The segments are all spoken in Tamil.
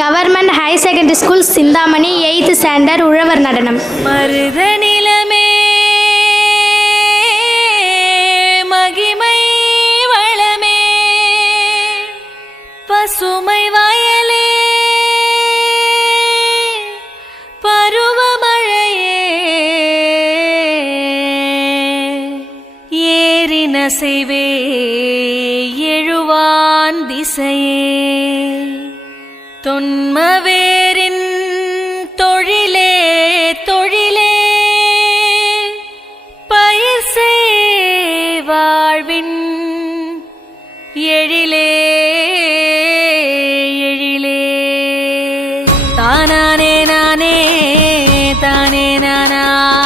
Government higher secondary school Chintamani eighth standard உழவர் நடனம். மருத நிலமே மகிமை வளமே. பசுமை வயலே பருவமழையே ஏறின செய்வே எழுவான் திசையே. தொன்மவேரின் தொழிலே தொழிலே. பயிர் வாழ்வின் எழிலே எழிலே. தானானே நானே தானே நானா.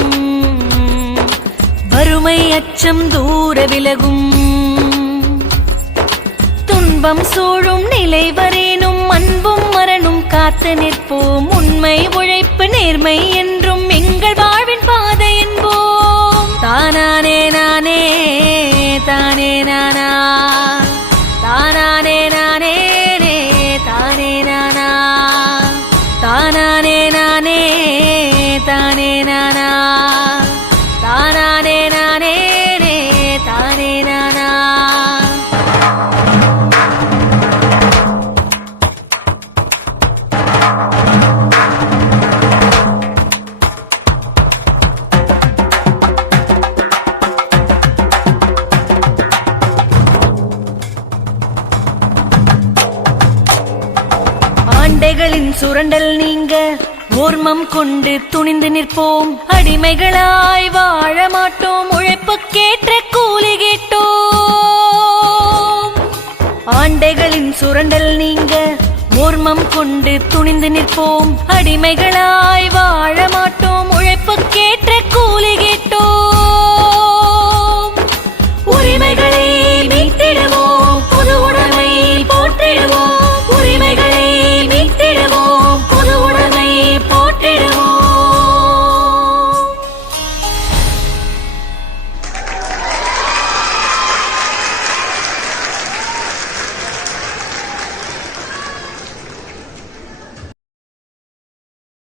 வறுமை அச்சம் தூர விலகும். துன்பம் சூழும் நிலை வரேனும் அன்பும் மரணும் காத்து நிற்போம். உண்மை உழைப்பு நேர்மை என்றும் எங்கள் வாழ்வின் பாதை என்போம். தானானே நானே தானே நானா. சண்டைகளின் சுரண்டல் நீங்க ஓர்மம் கொண்டு துணிந்து நிற்போம். அடிமைகளாய் வாழ மாட்டோம் உழைப்புக்கேற்ற கூலி கேட்டோம். ஆண்டைகளின் சுரண்டல் நீங்க ஓர்மம் கொண்டு துணிந்து நிற்போம். அடிமைகளாய் வாழ மாட்டோம் உழைப்புக்கேற்ற கூலி கேட்டோம்.